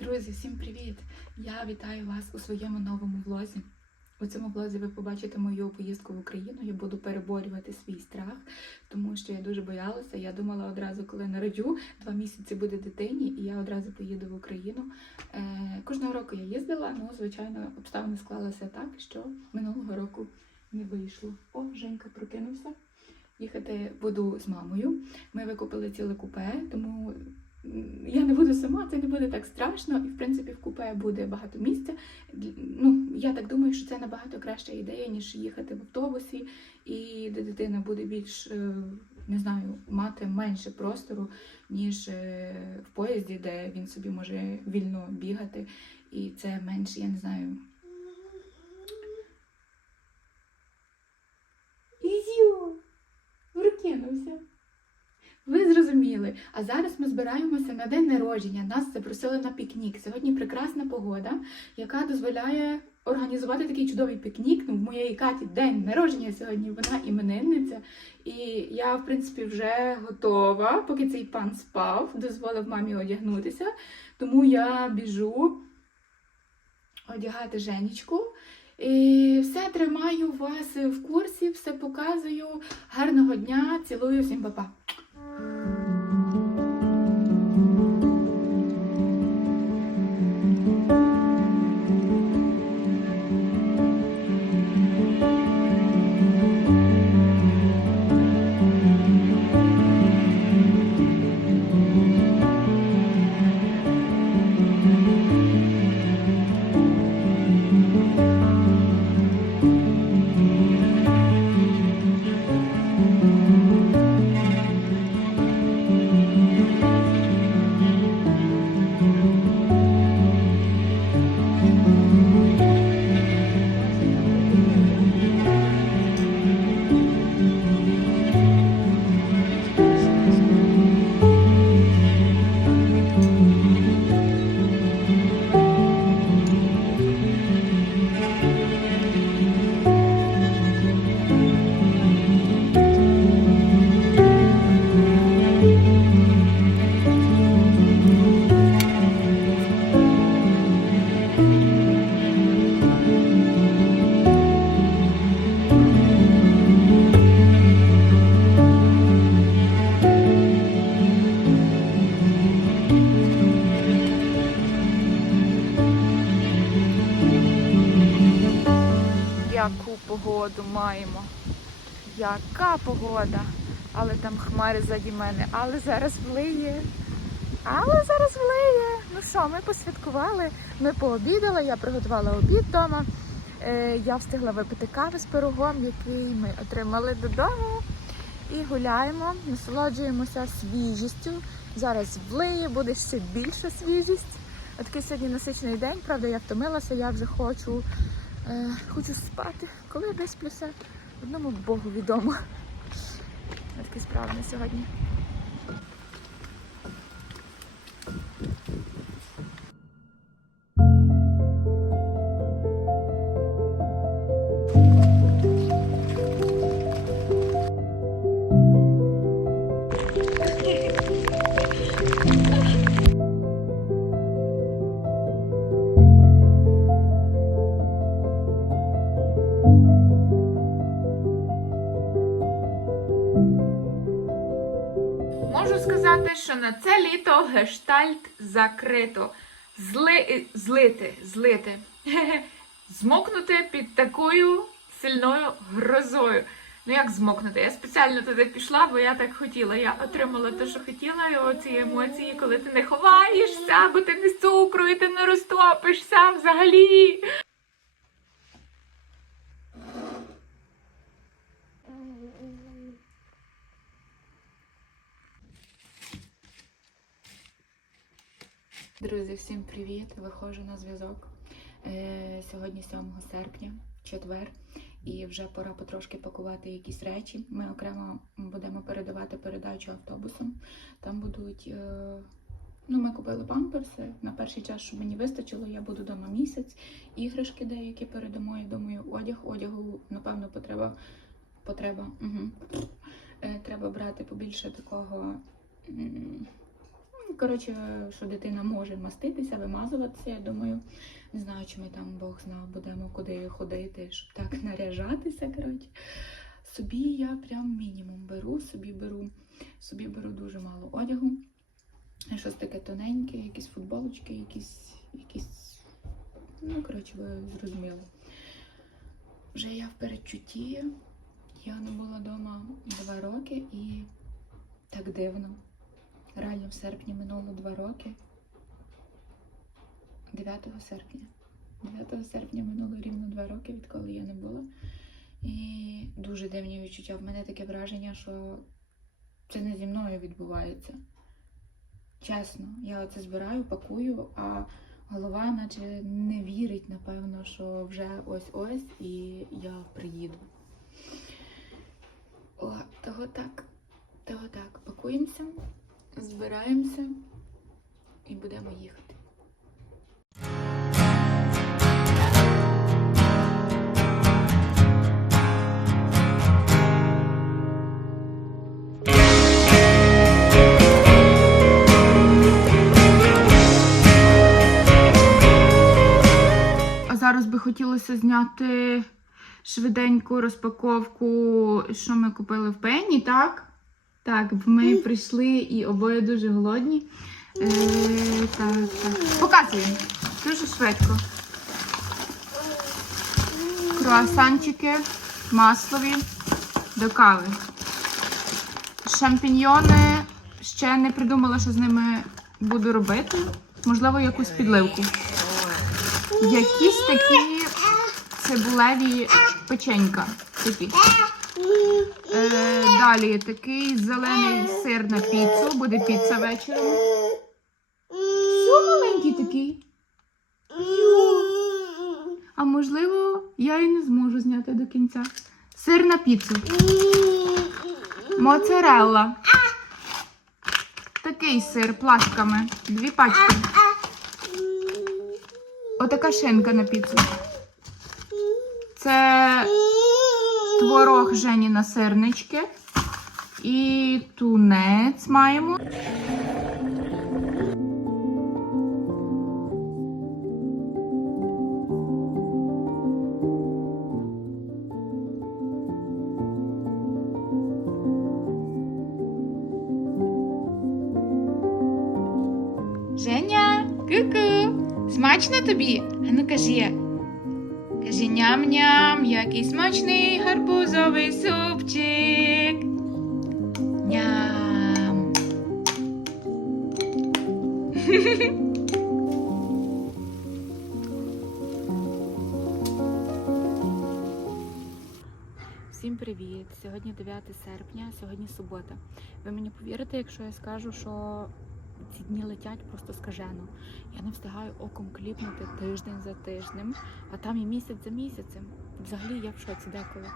Друзі, всім привіт! Я вітаю вас у своєму новому влозі. У цьому влозі ви побачите мою поїздку в Україну. Я буду переборювати свій страх, тому що я дуже боялася. Я думала одразу, коли народжу, два місяці буде дитині, і я одразу поїду в Україну. Е, кожного року я їздила, ну звичайно, обставини склалися так, що минулого року не вийшло. О, Женька прокинувся. Їхати буду з мамою. Ми викупили ціле купе, тому я не буду сама, це не буде так страшно. І в принципі в купе буде багато місця. Ну, я так думаю, що це набагато краща ідея, ніж їхати в автобусі, і де дитина буде більш, е, не знаю, мати менше простору, ніж е, в поїзді, де він собі може вільно бігати. І це менше, я не знаю. Ізю! Прокинувся. Ви зрозуміли. А зараз ми збираємося на день народження. Нас запросили на пікнік. Сьогодні прекрасна погода, яка дозволяє організувати такий чудовий пікнік. Ну, в моєї Каті день народження сьогодні. Вона іменинниця. І я, в принципі, вже готова, поки цей пан спав, дозволив мамі одягнутися. Тому я біжу одягати Женечку. І все тримаю вас в курсі, все показую. Гарного дня, цілую всім па-па. Яка погода? Але там хмари заді мене, але зараз влиє. Але зараз влиє. Ну що, ми посвяткували, ми пообідали, я приготувала обід вдома. Е, я встигла випити кави з пирогом, який ми отримали додому. І гуляємо, насолоджуємося свіжістю. Зараз влиє, буде ще більша свіжість. Такий сьогодні насичений день, правда, я втомилася, я вже хочу, е, хочу спати. Коли я висплюся, одному Богу відомо. Такі справи на сьогодні. Гештальт закрито. Зли... Злити, злити. Змокнути під такою сильною грозою. Ну як змокнути? Я спеціально туди пішла, бо я так хотіла. Я отримала те, що хотіла, і оці емоції, коли ти не ховаєшся, бо ти не цукру, і ти не розтопишся взагалі. Друзі, всім привіт! Виходжу на зв'язок. Е, Сьогодні 7 серпня, четвер, і вже пора потрошки пакувати якісь речі. Ми окремо будемо передавати передачу автобусом. Там будуть. е, Ну, ми купили памперси. На перший час, щоб мені вистачило, я буду вдома місяць. Іграшки деякі передамо. Я думаю, одяг, одягу, напевно, потреба. Потреба. Угу. Треба брати побільше такого. Коротше, що дитина може маститися, вимазуватися, я думаю. Не знаю, чи ми там Бог знав, будемо куди ходити, щоб так наряжатися. Коротше. Собі я прям мінімум беру, собі беру, собі беру дуже мало одягу. Щось таке тоненьке, якісь футболочки, якісь, якісь. Ну, коротше, ви зрозуміли. Вже я в передчутті. Я не була вдома два роки і так дивно. Реально в серпні минуло два роки. 9 серпня. 9 серпня минуло рівно два роки, відколи я не була. І дуже дивні відчуття. В мене таке враження, що це не зі мною відбувається. Чесно, я оце збираю, пакую, а голова наче не вірить, напевно, що вже ось-ось і я приїду. О, того так, того так. Пакуємося, збираємося і будемо їхати. Зараз би хотілося зняти швиденьку розпаковку, що ми купили в Пенні, так? Так, ми прийшли і обоє дуже голодні. Е, так, так. Показуємо. Дуже швидко. Круасанчики маслові до кави. Шампіньйони ще не придумала, що з ними буду робити. Можливо, якусь підливку. Якісь такі цибулеві печенька. Такі. Е, далі такий зелений сир на піцу. Буде піца вечором. Що маленький такий? А можливо, я і не зможу зняти до кінця. Сир на піцу. Моцарелла. Такий сир плашками. Дві пачки. Отака шинка на піцу. Це творог Жені на сирнички. І тунець маємо. Женя, ку-ку, смачно тобі? А ну кажи. Кажи ням-ням, який смачний гарбузовий супчик. Ням. Всім привіт! Сьогодні 9 серпня, сьогодні субота. Ви мені повірите, якщо я скажу, що ці дні летять просто скажено. Я не встигаю оком кліпнути тиждень за тижнем, а там і місяць за місяцем. Взагалі я в шоці деколи.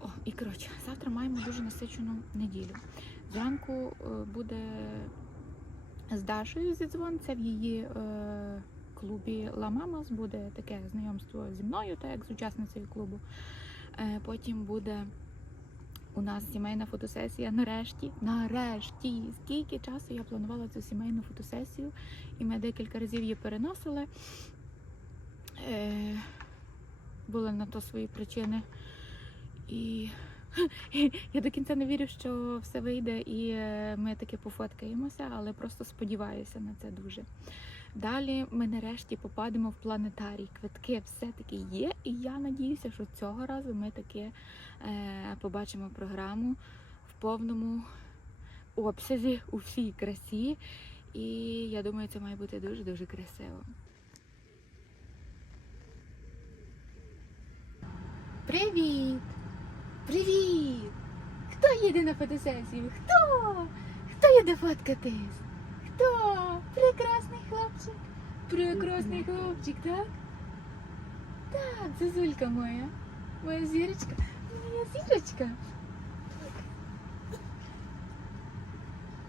О, і коротше, завтра маємо дуже насичену неділю. Зранку е, буде з Дашою зідзвон, це в її е, клубі Ла Мамас буде таке знайомство зі мною, так як з учасницею клубу. Е, потім буде у нас сімейна фотосесія нарешті. Нарешті! Скільки часу я планувала цю сімейну фотосесію, і ми декілька разів її переносили. Е, були на то свої причини. І я до кінця не вірю, що все вийде і е, ми таки пофоткаємося, але просто сподіваюся на це дуже. Далі ми нарешті попадемо в планетарій. Квитки все-таки є, і я надіюся, що цього разу ми таки е, побачимо програму в повному обсязі у всій красі. І я думаю, це має бути дуже-дуже красиво. Привіт! Привіт! Хто їде на фотосесію? Хто? Хто їде фоткатись? Хто? Прекрасний хлопчик. Прекрасний хлопчик, так? Так, Зазулька моя. Моя зірочка. Моя зірочка.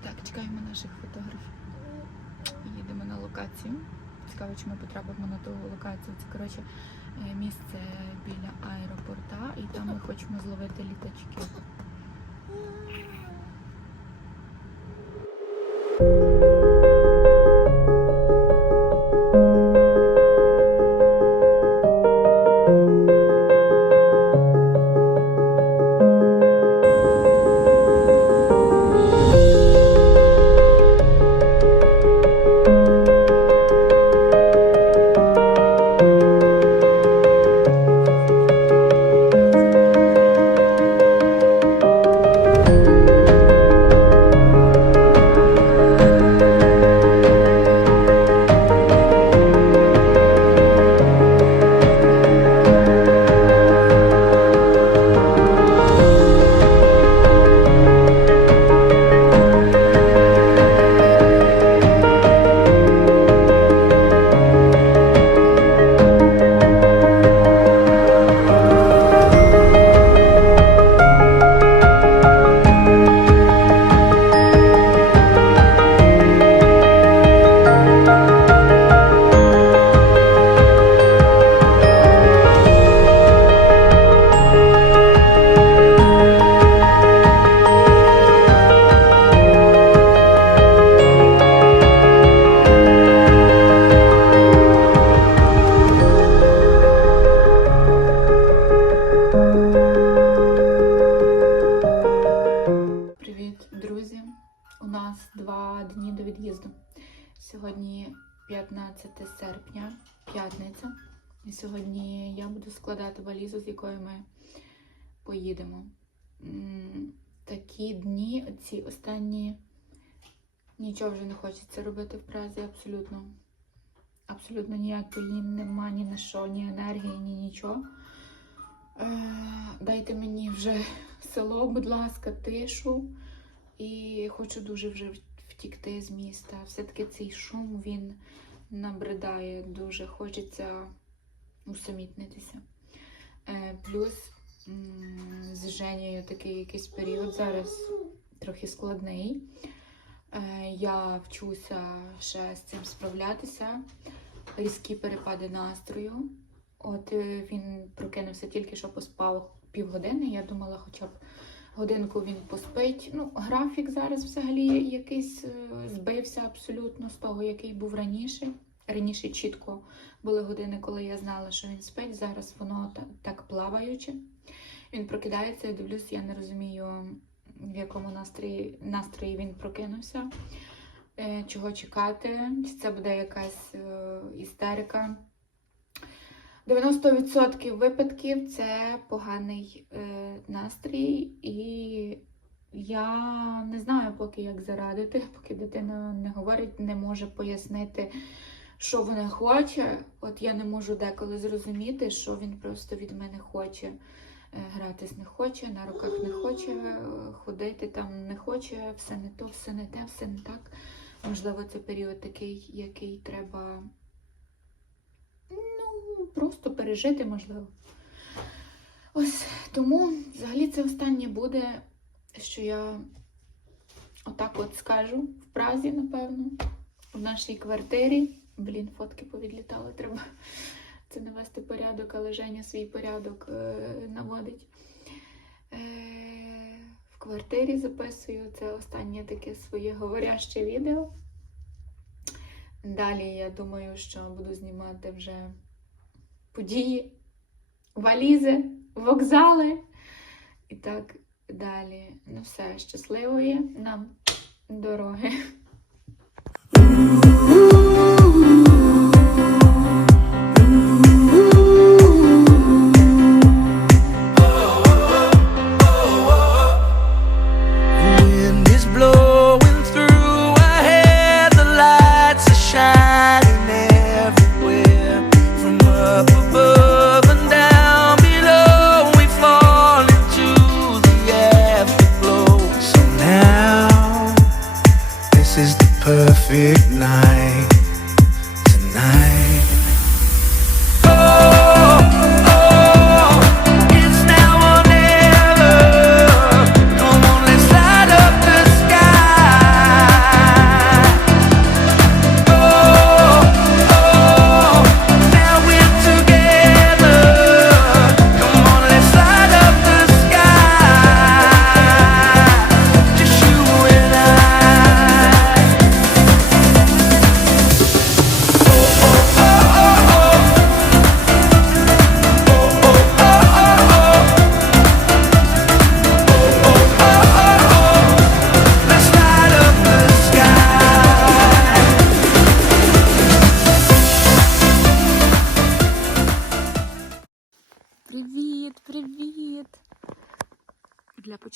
Так, чекаємо наших фотографів. Їдемо на локацію. Цікаво, чи ми потрапимо на ту локацію. Це, коротше, е, місце біля аеропорта, і там ми хочемо зловити літачки. Нічого вже не хочеться робити в Празі, абсолютно. Абсолютно ніякої нема ні на що, ні енергії, ні нічого. Е, дайте мені вже село, будь ласка, тишу. І хочу дуже вже втікти з міста. Все-таки цей шум він набридає дуже. Хочеться усамітнитися. Е, плюс з Женєю такий якийсь період зараз трохи складний. Е, я вчуся ще з цим справлятися. Різкі перепади настрою. От е, він прокинувся тільки що поспав півгодини. Я думала, хоча б годинку він поспить. Ну, графік зараз взагалі якийсь е, збився абсолютно з того, який був раніше. Раніше чітко були години, коли я знала, що він спить. Зараз воно так, плаваюче. Він прокидається, я дивлюсь, я не розумію, в якому настрої, настрої він прокинувся, е, чого чекати. Чи це буде якась е, істерика. 90% випадків це поганий е, настрій, і я не знаю поки як зарадити, поки дитина не говорить, не може пояснити, що вона хоче. От я не можу деколи зрозуміти, що він просто від мене хоче. Е, Гратись не хоче, на руках не хоче, е, ходити там не хоче, все не то, все не те, все не так. Можливо, це період такий, який треба ну, просто пережити, можливо. Ось тому взагалі це останнє буде, що я отак от скажу в Празі, напевно, в нашій квартирі. Блін, фотки повідлітали, треба це навести порядок, але Женя свій порядок е, наводить. Е, в квартирі записую це останнє таке своє говоряще відео. Далі я думаю, що буду знімати вже події, валізи, вокзали і так далі. Ну все, щасливої нам дороги.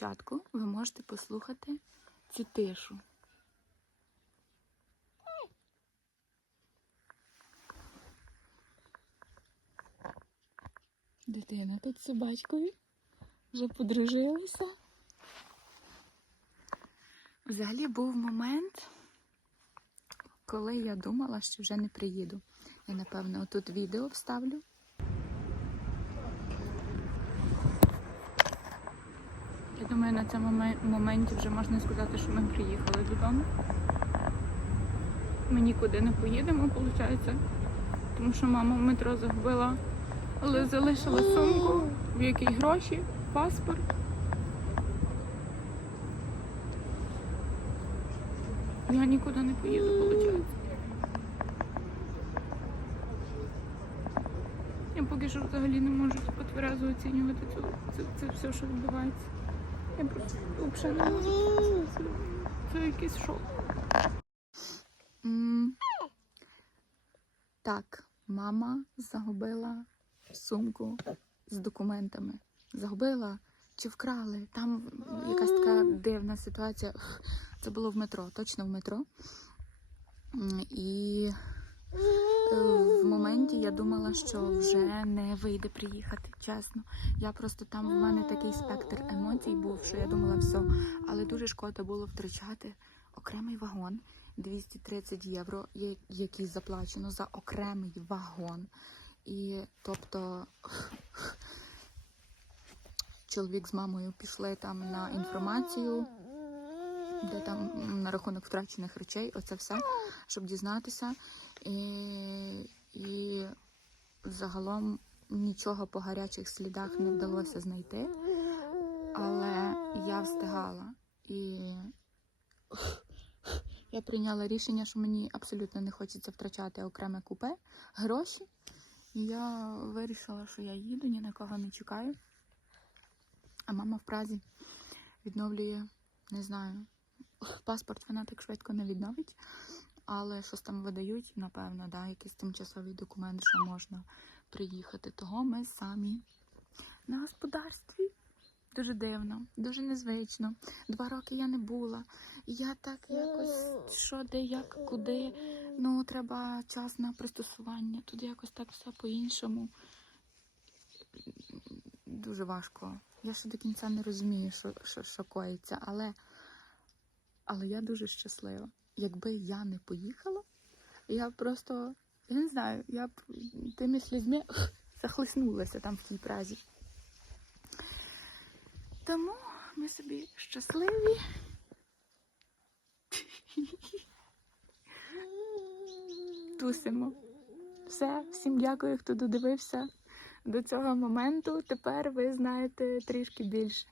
Для початку ви можете послухати цю тишу. Дитина тут з собачкою вже подружилася. Взагалі був момент, коли я думала, що вже не приїду. Я, напевно, отут відео вставлю. Я думаю, на цьому моменті вже можна сказати, що ми приїхали додому. Ми нікуди не поїдемо, виходить. Тому що мама в метро загубила, але залишила сумку, в якій гроші, паспорт. Я нікуди не поїду, виходить. Я поки що взагалі не можу потверезо оцінювати це, це, це все, що відбувається. Я просто взагалі. Це, якийсь шок. Так, мама загубила сумку з документами. Загубила чи вкрали? Там якась така дивна ситуація. Це було в метро, точно в метро. І в моменті я думала, що вже не вийде приїхати, чесно. Я просто там в мене такий спектр емоцій був, що я думала, все. Але дуже шкода було втрачати окремий вагон 230 євро, я- які заплачено за окремий вагон. І тобто чоловік з мамою пішли там на інформацію, де там на рахунок втрачених речей, оце все, щоб дізнатися. І, і загалом нічого по гарячих слідах не вдалося знайти. Але я встигала. І я прийняла рішення, що мені абсолютно не хочеться втрачати окреме купе, гроші. І я вирішила, що я їду, ні на кого не чекаю. А мама в Празі відновлює, не знаю, паспорт вона так швидко не відновить, але щось там видають, напевно, да, якийсь тимчасовий документ, що можна приїхати. Того ми самі на господарстві. Дуже дивно, дуже незвично. Два роки я не була. Я так якось що, де, як, куди. Ну, треба час на пристосування. Тут якось так все по-іншому. Дуже важко. Я ще до кінця не розумію, що, що, що коїться, але, але я дуже щаслива. Якби я не поїхала, я просто, я не знаю, я б тими слізьми захлиснулася там в тій празі. Тому ми собі щасливі. Тусимо. Все, всім дякую, хто додивився до цього моменту. Тепер ви знаєте трішки більше.